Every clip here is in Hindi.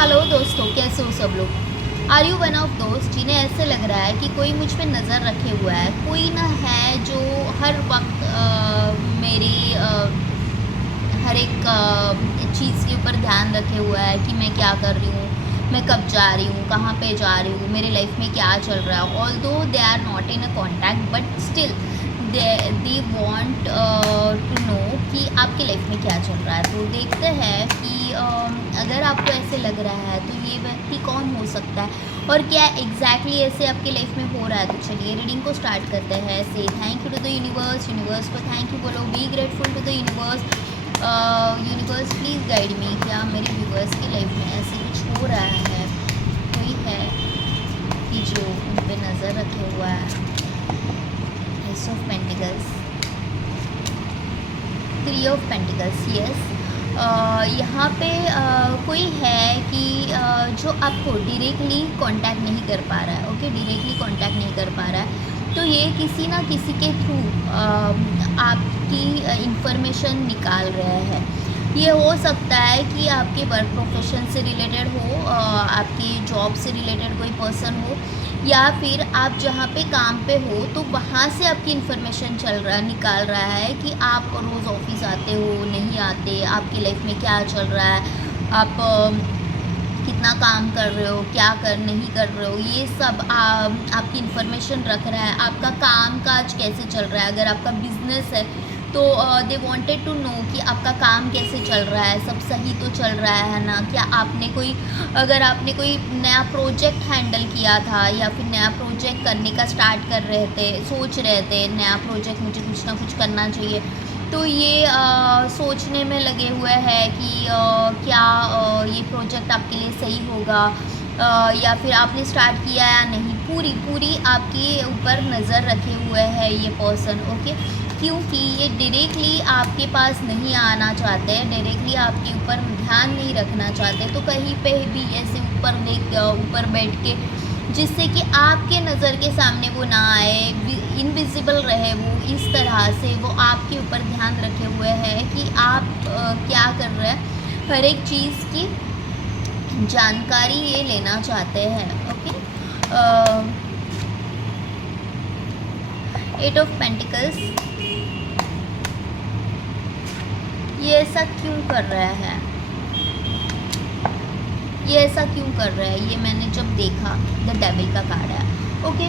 हेलो दोस्तों, कैसे हो सब लोग। आर यू वन ऑफ दोस्त जिन्हें ऐसे लग रहा है कि कोई मुझ पे नज़र रखे हुआ है, कोई ना है जो हर वक्त मेरी हर एक चीज़ के ऊपर ध्यान रखे हुआ है कि मैं क्या कर रही हूँ, मैं कब जा रही हूँ, कहाँ पे जा रही हूँ, मेरे लाइफ में क्या चल रहा है। Although they are not in a contact but still they want to know कि आपकी लाइफ में क्या चल रहा है। तो देखते हैं कि अगर आपको ऐसे लग रहा है तो ये व्यक्ति कौन हो सकता है और क्या एग्जैक्टली ऐसे आपकी लाइफ में हो रहा है। तो चलिए रीडिंग को स्टार्ट करते हैं। Say thank you to the universe, universe को थैंक यू बोलो, be grateful to the universe. Universe please guide me, क्या मेरे व्यूवर्स की लाइफ में ऐसे कुछ हो रहा है, कोई है कि जो उन पे नज़र रखे हुआ है। S of pentacles, 3 of pentacles, yes. यहाँ पे कोई है कि जो आपको डायरेक्टली कांटेक्ट नहीं कर पा रहा है। ओके, डायरेक्टली कांटेक्ट नहीं कर पा रहा है तो ये किसी ना किसी के थ्रू आपकी इंफॉर्मेशन निकाल रहा है। ये हो सकता है कि आपके वर्क प्रोफेशन से रिलेटेड हो, आपकी जॉब से रिलेटेड कोई पर्सन हो, या फिर आप जहाँ पे काम पे हो तो वहाँ से आपकी इन्फॉर्मेशन निकाल रहा है कि आप रोज़ ऑफिस आते हो, नहीं आते, आपकी लाइफ में क्या चल रहा है, आप कितना काम कर रहे हो, क्या नहीं कर रहे हो, ये सब आपकी इन्फॉर्मेशन रख रहा है। आपका काम काज कैसे चल रहा है, अगर आपका बिजनेस है तो दे वांटेड टू नो कि आपका काम कैसे चल रहा है, सब सही तो चल रहा है ना, क्या आपने अगर आपने कोई नया प्रोजेक्ट हैंडल किया था या फिर नया प्रोजेक्ट करने का स्टार्ट कर रहे थे, सोच रहे थे नया प्रोजेक्ट मुझे कुछ ना कुछ करना चाहिए, तो ये सोचने में लगे हुए हैं कि क्या ये प्रोजेक्ट आपके लिए सही होगा, या फिर आपने स्टार्ट किया या नहीं। पूरी आपके ऊपर नज़र रखे हुए है ये पर्सन। ओके, क्योंकि ये डायरेक्टली आपके पास नहीं आना चाहते हैं, डायरेक्टली आपके ऊपर ध्यान नहीं रखना चाहते, तो कहीं पे भी ऐसे ऊपर बैठ के जिससे कि आपके नज़र के सामने वो ना आए, इनविजिबल रहे वो, इस तरह से वो आपके ऊपर ध्यान रखे हुए हैं कि आप क्या कर रहे हैं, हर एक चीज़ की जानकारी ये लेना चाहते हैं। ओके, 8 ऑफ पेंटिकल्स, ये ऐसा क्यों कर रहा है, ये ऐसा क्यों कर रहा है, ये मैंने जब देखा द डेविल का कार्ड है। ओके,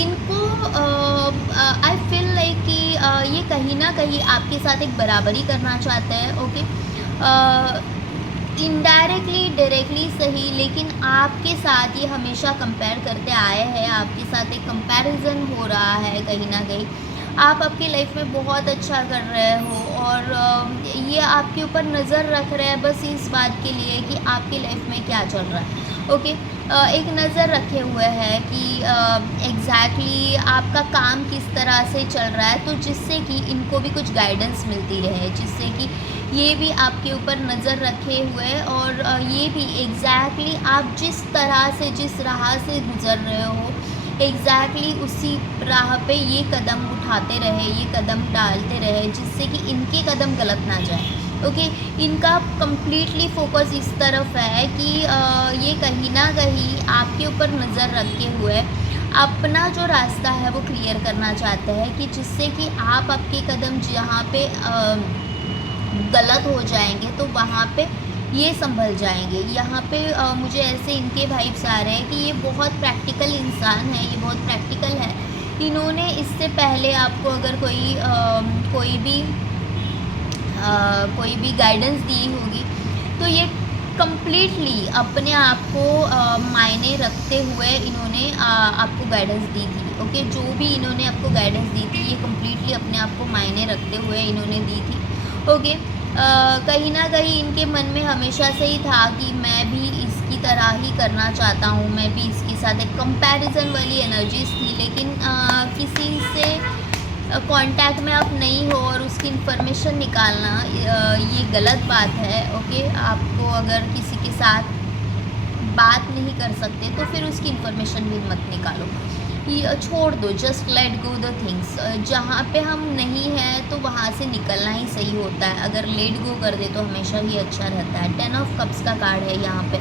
इनको आई फील लाइक कि ये कहीं ना कहीं आपके साथ एक बराबरी करना चाहते हैं। ओके, इनडायरेक्टली डायरेक्टली सही, लेकिन आपके साथ ये हमेशा कंपेयर करते आए हैं, आपके साथ एक कंपैरिजन हो रहा है कहीं ना कहीं। आप आपकी लाइफ में बहुत अच्छा कर रहे हो और ये आपके ऊपर नज़र रख रहे हैं बस इस बात के लिए कि आपकी लाइफ में क्या चल रहा है। ओके, एक नज़र रखे हुए हैं कि एग्जैक्टली आपका काम किस तरह से चल रहा है, तो जिससे कि इनको भी कुछ गाइडेंस मिलती रहे, जिससे कि ये भी आपके ऊपर नज़र रखे हुए और ये भी एग्जैक्टली आप जिस तरह से जिस राह से गुज़र रहे हो एग्जैक्टली उसी राह पे ये कदम उठाते रहे, ये कदम डालते रहे, जिससे कि इनके कदम गलत ना जाए। ओके, इनका कम्प्लीटली फोकस इस तरफ है कि ये कहीं ना कहीं आपके ऊपर नज़र रखे हुए अपना जो रास्ता है वो क्लियर करना चाहते हैं, कि जिससे कि आप आपके कदम जहाँ पे गलत हो जाएंगे तो वहाँ पे ये संभल जाएंगे। यहाँ पे मुझे ऐसे इनके वाइब्स आ रहे हैं कि ये बहुत प्रैक्टिकल इंसान है, ये बहुत प्रैक्टिकल है। इन्होंने इससे पहले आपको अगर कोई भी गाइडेंस दी होगी तो ये कम्प्लीटली अपने आप को मायने रखते हुए इन्होंने आपको गाइडेंस दी थी। ओके, जो भी इन्होंने आपको गाइडेंस दी थी ये कम्प्लीटली अपने आप को मायने रखते हुए इन्होंने दी थी। ओके, कहीं ना कहीं इनके मन में हमेशा से ही था कि मैं भी इसकी तरह ही करना चाहता हूँ, मैं भी इसके साथ एक कंपैरिजन वाली एनर्जीज थी, लेकिन किसी से कांटेक्ट में आप नहीं हो और उसकी इन्फॉर्मेशन निकालना ये गलत बात है। ओके, आपको अगर किसी के साथ बात नहीं कर सकते तो फिर उसकी इन्फॉर्मेशन भी मत निकालो। ये छोड़ दो, just let go the things. जहाँ पे हम नहीं हैं तो वहाँ से निकलना ही सही होता है। अगर लेट गो कर दे तो हमेशा ही अच्छा रहता है। 10 ऑफ कप्स का कार्ड है यहाँ पे।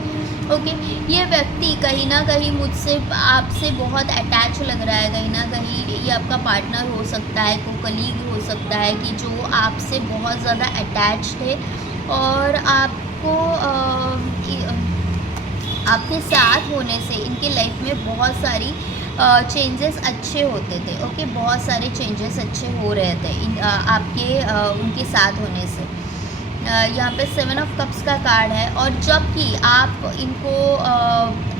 ओके, ये व्यक्ति कहीं ना कहीं मुझसे, आपसे बहुत अटैच लग रहा है। कहीं ना कहीं ये आपका पार्टनर हो सकता है, को कलीग हो सकता है कि जो आपसे बहुत ज़्यादा अटैच थे और आपको आपके साथ होने से इनके लाइफ में बहुत सारी चेंजेस अच्छे होते थे। ओके, बहुत सारे चेंजेस अच्छे हो रहे थे उनके साथ होने से। यहाँ पे 7 ऑफ कप्स का कार्ड है और जबकि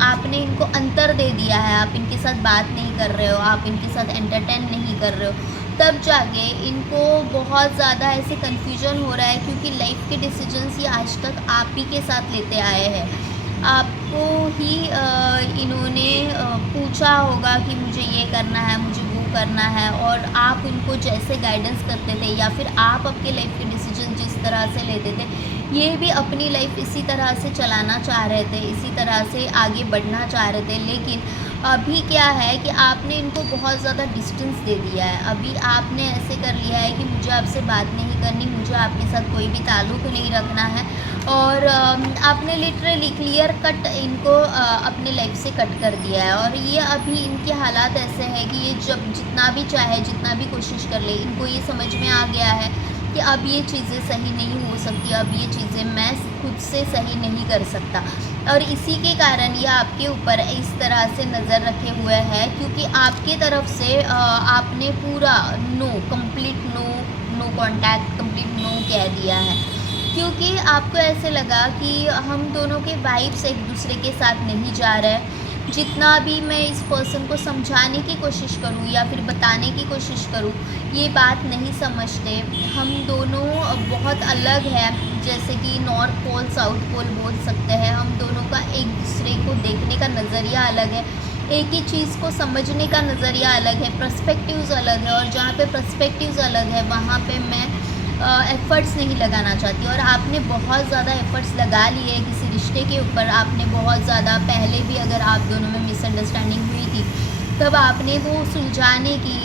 आपने इनको अंतर दे दिया है, आप इनके साथ बात नहीं कर रहे हो, आप इनके साथ एंटरटेन नहीं कर रहे हो, तब जाके इनको बहुत ज़्यादा ऐसे कन्फ्यूजन हो रहा है क्योंकि लाइफ के डिसीजंस ये आज तक आप ही के साथ लेते आए हैं। आपको ही इन्होंने पूछा होगा कि मुझे ये करना है, मुझे वो करना है, और आप इनको जैसे गाइडेंस करते थे या फिर आप आपके लाइफ के डिसीजन जिस तरह से लेते थे, ये भी अपनी लाइफ इसी तरह से चलाना चाह रहे थे, इसी तरह से आगे बढ़ना चाह रहे थे। लेकिन अभी क्या है कि आपने इनको बहुत ज़्यादा डिस्टेंस दे दिया है। अभी आपने ऐसे कर लिया है कि मुझे आपसे बात नहीं करनी, मुझे आपके साथ कोई भी ताल्लुक़ नहीं रखना है, और आपने लिटरली क्लियर कट इनको अपने लाइफ से कट कर दिया है। और ये अभी इनके हालात ऐसे हैं कि ये जब जितना भी चाहे, जितना भी कोशिश कर ले, इनको ये समझ में आ गया है कि अब ये चीज़ें सही नहीं हो सकती, अब ये चीज़ें मैं खुद से सही नहीं कर सकता। और इसी के कारण ये आपके ऊपर इस तरह से नज़र रखे हुए हैं क्योंकि आपके तरफ से आपने पूरा no, complete no, no contact, complete no कह दिया है। क्योंकि आपको ऐसे लगा कि हम दोनों के वाइब्स एक दूसरे के साथ नहीं जा रहे। जितना भी मैं इस पर्सन को समझाने की कोशिश करूं या फिर बताने की कोशिश करूं, ये बात नहीं समझते। हम दोनों बहुत अलग है, जैसे कि नॉर्थ पोल साउथ पोल बोल सकते हैं। हम दोनों का एक दूसरे को देखने का नज़रिया अलग है, एक ही चीज़ को समझने का नज़रिया अलग है, पर्सपेक्टिव्स अलग है। और जहाँ पे पर्सपेक्टिव्स अलग है वहाँ पे मैं एफ़र्ट्स नहीं लगाना चाहती। और आपने बहुत ज़्यादा एफ़र्ट्स लगा लिए किसी रिश्ते के ऊपर। आपने बहुत ज़्यादा पहले भी अगर आप दोनों में मिसअंडरस्टैंडिंग हुई थी तब आपने वो सुलझाने की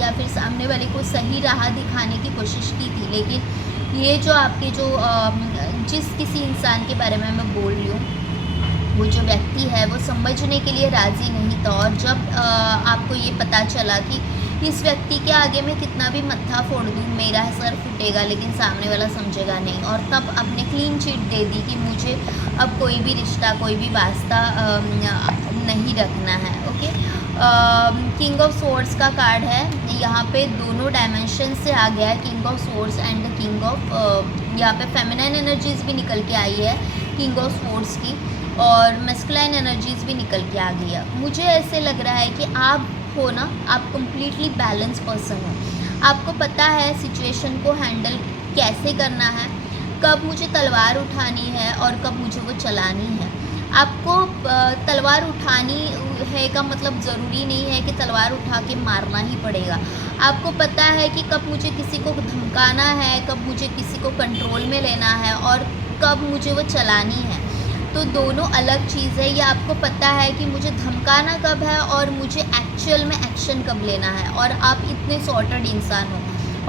या फिर सामने वाले को सही राह दिखाने की कोशिश की थी। लेकिन ये जो आपके जिस किसी इंसान के बारे में मैं बोल रही हूँ, वो जो व्यक्ति है वो समझने के लिए राज़ी नहीं था। और जब आपको ये पता चला कि इस व्यक्ति के आगे मैं कितना भी मत्था फोड़ दूँ, मेरा सर फूटेगा लेकिन सामने वाला समझेगा नहीं, और तब आपने क्लीन चिट दे दी कि मुझे अब कोई भी रिश्ता, कोई भी वास्ता नहीं रखना है। ओके, किंग ऑफ सोर्ड्स का कार्ड है। यहाँ पे दोनों डायमेंशन से आ गया है, king of swords and the king of, यहाँ पे फेमिनाइन एनर्जीज भी निकल के आई है किंग ऑफ सोर्ड्स की, और मैस्कुलाइन एनर्जीज भी निकल के आ गई है। मुझे ऐसे लग रहा है कि आप हो ना, आप कम्प्लीटली बैलेंस पर्सन हो। आपको पता है सिचुएशन को हैंडल कैसे करना है, कब मुझे तलवार उठानी है और कब मुझे वो चलानी है। आपको तलवार उठानी है का मतलब ज़रूरी नहीं है कि तलवार उठा के मारना ही पड़ेगा। आपको पता है कि कब मुझे किसी को धमकाना है, कब मुझे किसी को कंट्रोल में लेना है और कब मुझे वो चलानी है। तो दोनों अलग चीज़ है। ये आपको पता है कि मुझे धमकाना कब है और मुझे एक्चुअल में एक्शन कब लेना है। और आप इतने सॉर्टेड इंसान हो,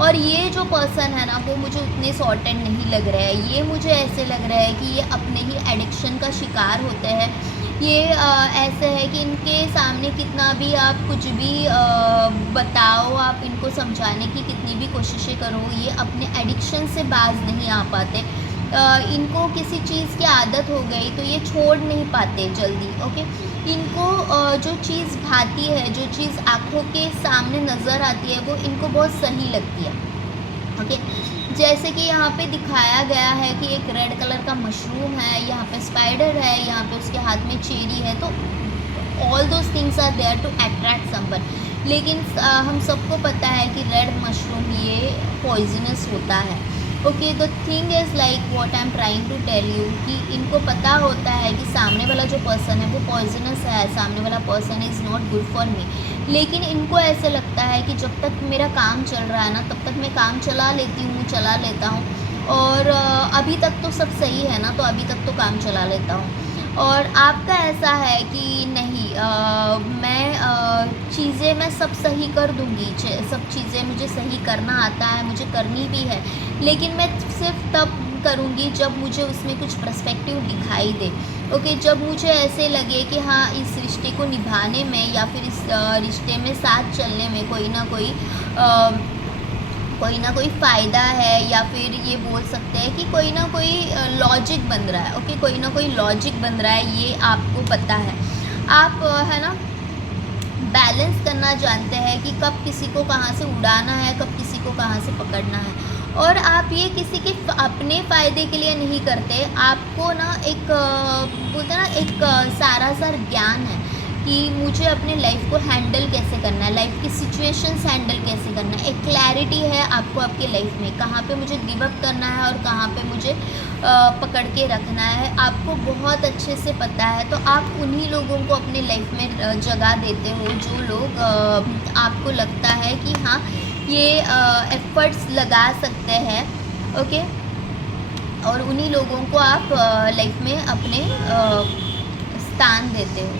और ये जो पर्सन है ना वो मुझे उतने सॉर्टेड नहीं लग रहा है। ये मुझे ऐसे लग रहा है कि ये अपने ही एडिक्शन का शिकार होते हैं। ये ऐसे है कि इनके सामने कितना भी आप कुछ भी बताओ, आप इनको समझाने की कितनी भी कोशिशें करो, ये अपने एडिक्शन से बाज नहीं आ पाते। इनको किसी चीज़ की आदत हो गई तो ये छोड़ नहीं पाते जल्दी। ओके, इनको जो चीज़ भाती है, जो चीज़ आँखों के सामने नज़र आती है वो इनको बहुत सही लगती है। ओके, जैसे कि यहाँ पे दिखाया गया है कि एक रेड कलर का मशरूम है, यहाँ पे स्पाइडर है, यहाँ पे उसके हाथ में चेरी है। तो all those things are there to attract someone. लेकिन हम सबको पता है कि रेड मशरूम ये पॉइजनस होता है। Okay, the thing is like what I am trying to tell you कि इनको पता होता है कि सामने वाला जो पर्सन है वो पॉइजनस है, सामने वाला person is not good for me. लेकिन इनको ऐसे लगता है कि जब तक मेरा काम चल रहा है ना तब तक मैं काम चला लेता हूँ, और अभी तक तो सब सही है ना, तो अभी तक तो काम चला लेता हूँ। और आपका ऐसा है कि नहीं, चीज़ें मैं सब सही कर दूँगी, सब चीज़ें मुझे सही करना आता है, मुझे करनी भी है, लेकिन मैं सिर्फ़ तब करूँगी जब मुझे उसमें कुछ पर्सपेक्टिव दिखाई दे। ओके, जब मुझे ऐसे लगे कि हाँ, इस रिश्ते को निभाने में या फिर इस रिश्ते में साथ चलने में कोई ना कोई फ़ायदा है, या फिर ये बोल सकते हैं कि कोई ना कोई लॉजिक बन रहा है। ओके, कोई ना कोई लॉजिक बन रहा है, ये आपको पता है। आप है ना, बैलेंस करना जानते हैं कि कब किसी को कहाँ से उड़ाना है, कब किसी को कहाँ से पकड़ना है। और आप ये किसी के अपने फ़ायदे के लिए नहीं करते। आपको ना एक बोलते हैं ना, एक सारासार ज्ञान है कि मुझे अपने लाइफ को हैंडल कैसे करना है, लाइफ की सिचुएशंस हैंडल कैसे करना है। एक क्लैरिटी है आपको आपके लाइफ में, कहाँ पे मुझे गिव अप करना है और कहाँ पे मुझे पकड़ के रखना है, आपको बहुत अच्छे से पता है। तो आप उन्हीं लोगों को अपने लाइफ में जगह देते हो जो लोग आपको लगता है कि हाँ, ये एफ़र्ट्स लगा सकते हैं। ओके, और उन्हीं लोगों को आप लाइफ में अपने स्थान देते हो।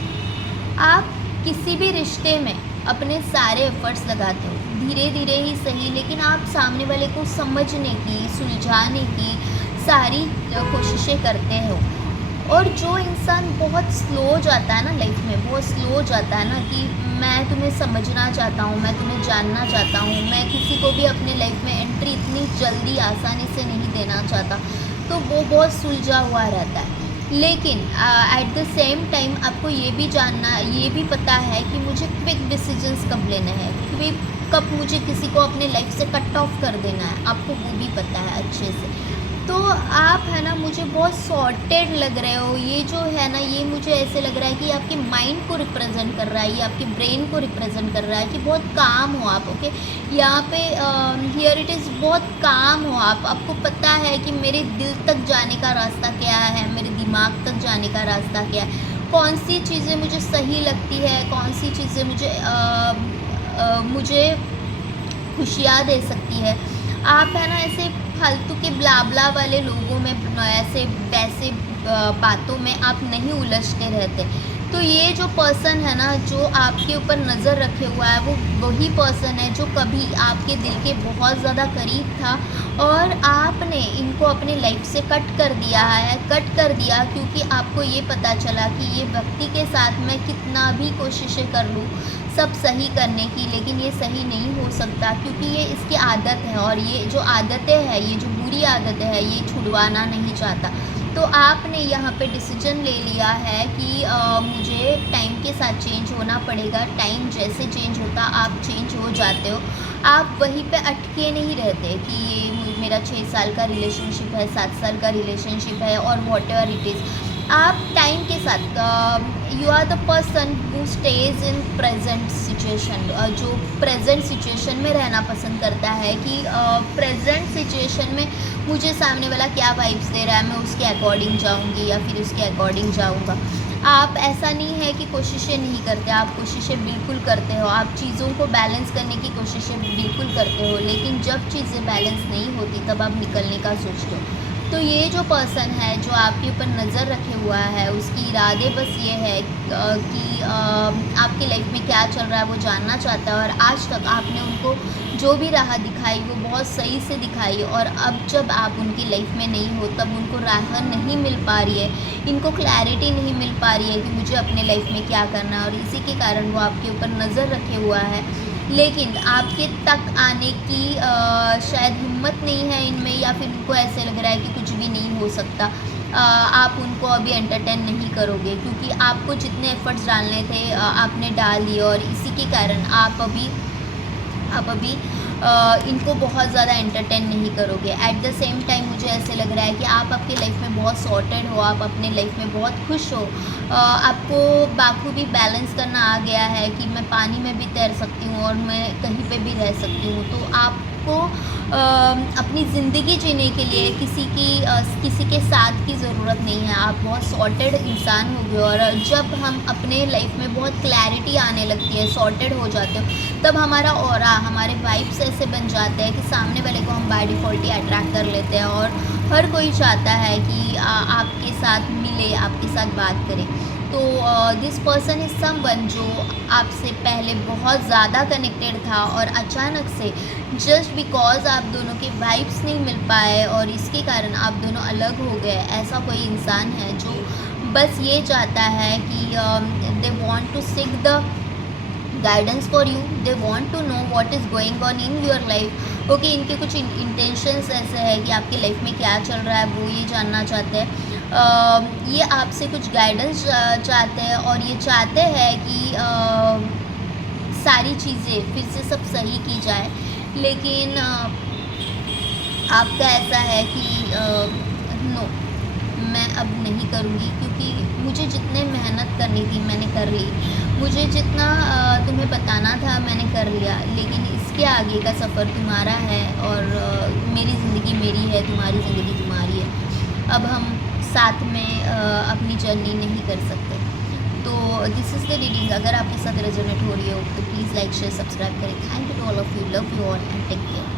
आप किसी भी रिश्ते में अपने सारे एफ़र्ट्स लगाते हो, धीरे धीरे ही सही, लेकिन आप सामने वाले को समझने की, सुलझाने की सारी कोशिशें करते हो। और जो इंसान बहुत स्लो जाता है ना लाइफ में, बहुत स्लो जाता है ना कि मैं तुम्हें समझना चाहता हूँ, मैं तुम्हें जानना चाहता हूँ, मैं किसी को भी अपने लाइफ में एंट्री इतनी जल्दी आसानी से नहीं देना चाहता, तो वो बहुत सुलझा हुआ रहता है। लेकिन एट द सेम टाइम आपको ये भी पता है कि मुझे क्विक डिसीजंस कब लेने हैं, कब मुझे किसी को अपने लाइफ से कट ऑफ कर देना है, आपको वो भी पता है अच्छे से। तो आप है ना, मुझे बहुत सॉर्टेड लग रहे हो। ये जो है ना, ये मुझे ऐसे लग रहा है कि आपके माइंड को रिप्रेजेंट कर रहा है, ये आपके ब्रेन को रिप्रेजेंट कर रहा है कि बहुत काम हो आप। ओके, यहाँ पे हियर इट इज़, बहुत काम हो आप। आपको पता है कि मेरे दिल तक जाने का रास्ता क्या है, मेरे दिमाग तक जाने का रास्ता क्या है, कौन सी चीज़ें मुझे सही लगती है, कौन सी चीज़ें मुझे खुशियाँ दे सकती है। आप है ना, ऐसे फालतू के ब्ला वाले लोगों में, ऐसे वैसे बातों में आप नहीं उलझते रहते। तो ये जो पर्सन है ना, जो आपके ऊपर नज़र रखे हुआ है, वो वही पर्सन है जो कभी आपके दिल के बहुत ज़्यादा करीब था, और आपने इनको अपने लाइफ से कट कर दिया क्योंकि आपको ये पता चला कि ये व्यक्ति के साथ मैं कितना भी कोशिशें कर लूँ सब सही करने की, लेकिन ये सही नहीं हो सकता, क्योंकि ये इसकी आदत है, और ये जो आदतें हैं, ये जो बुरी आदतें हैं, ये छुड़वाना नहीं चाहता। तो आपने यहाँ पे डिसीजन ले लिया है कि मुझे टाइम के साथ चेंज होना पड़ेगा। टाइम जैसे चेंज होता आप चेंज हो जाते हो। आप वहीं पे अटके नहीं रहते कि ये मेरा 6 साल का रिलेशनशिप है, 7 साल का रिलेशनशिप है, और व्हाटएवर इट इज़। आप टाइम के साथ you are the person who stays in present situation, जो प्रेजेंट सिचुएशन में रहना पसंद करता है कि प्रेजेंट सिचुएशन में मुझे सामने वाला क्या वाइब्स दे रहा है, मैं उसके अकॉर्डिंग जाऊंगी या फिर उसके अकॉर्डिंग जाऊंगा। आप ऐसा नहीं है कि कोशिशें नहीं करते, आप कोशिशें बिल्कुल करते हो, आप चीज़ों को बैलेंस करने की कोशिशें बिल्कुल करते हो, लेकिन जब चीज़ें बैलेंस नहीं होती तब आप निकलने का सोचते हो। तो ये जो पर्सन है जो आपके ऊपर नज़र रखे हुआ है, उसकी इरादे बस ये है कि आपकी लाइफ में क्या चल रहा है वो जानना चाहता है, और आज तक आपने उनको जो भी राह दिखाई वो बहुत सही से दिखाई, और अब जब आप उनकी लाइफ में नहीं हो तब उनको राह नहीं मिल पा रही है, इनको क्लैरिटी नहीं मिल पा रही है कि मुझे अपने लाइफ में क्या करना है, और इसी के कारण वो आपके ऊपर नज़र रखे हुआ है। लेकिन आपके तक आने की शायद हिम्मत नहीं है इनमें, या फिर उनको ऐसे लग रहा है कि कुछ भी नहीं हो सकता। आप उनको अभी एंटरटेन नहीं करोगे, क्योंकि आपको जितने एफ़र्ट्स डालने थे आपने डाल दिए, और इसी के कारण आप अभी इनको बहुत ज़्यादा एंटरटेन नहीं करोगे। एट द सेम टाइम मुझे ऐसे लग रहा है कि आप आपकी लाइफ में बहुत सॉर्टेड हो, आप अपने लाइफ में बहुत खुश हो, आपको बाखूबी बैलेंस करना आ गया है कि मैं पानी में भी तैर सकती हूँ और मैं कहीं पे भी रह सकती हूँ। तो आपको अपनी ज़िंदगी जीने के लिए किसी के साथ की ज़रूरत नहीं है। आप बहुत सॉर्टेड इंसान हो गए, और जब हम अपने लाइफ में बहुत क्लैरिटी आने लगती है, सॉर्टेड हो जाते हो, तब हमारा ऑरा, हमारे वाइब्स ऐसे बन जाते हैं कि सामने वाले को हम बाय डिफ़ॉल्ट ही अट्रैक्ट कर लेते हैं, और हर कोई चाहता है कि आपके साथ मिले, आपके साथ बात करे। तो दिस पर्सन इज़ समवन जो आपसे पहले बहुत ज़्यादा कनेक्टेड था और अचानक से जस्ट बिकॉज़ आप दोनों के वाइब्स नहीं मिल पाए और इसके कारण आप दोनों अलग हो गए। ऐसा कोई इंसान है जो बस ये चाहता है कि they want to seek the guidance for you, they want to know what is going on in your life. Okay, इनके कुछ इंटेंशंस ऐसे है कि आपकी लाइफ में क्या चल रहा है वो ये जानना चाहते हैं। ये आपसे कुछ गाइडेंस चाहते हैं और ये चाहते हैं कि सारी चीज़ें फिर से सब सही की जाए। लेकिन आपका ऐसा है कि नो, मैं अब नहीं करूँगी, क्योंकि मुझे जितने मेहनत करनी थी मैंने कर ली, मुझे जितना तुम्हें बताना था मैंने कर लिया, लेकिन इसके आगे का सफ़र तुम्हारा है और मेरी ज़िंदगी मेरी है, तुम्हारी ज़िंदगी तुम्हारी है। अब हम साथ में अपनी जर्नी नहीं कर सकते। तो दिस इज़ द रीडिंग। अगर आपके साथ रेजोनेट हो रही हो तो प्लीज़ लाइक शेयर सब्सक्राइब करें। Thank you to all of you, love you all and take care.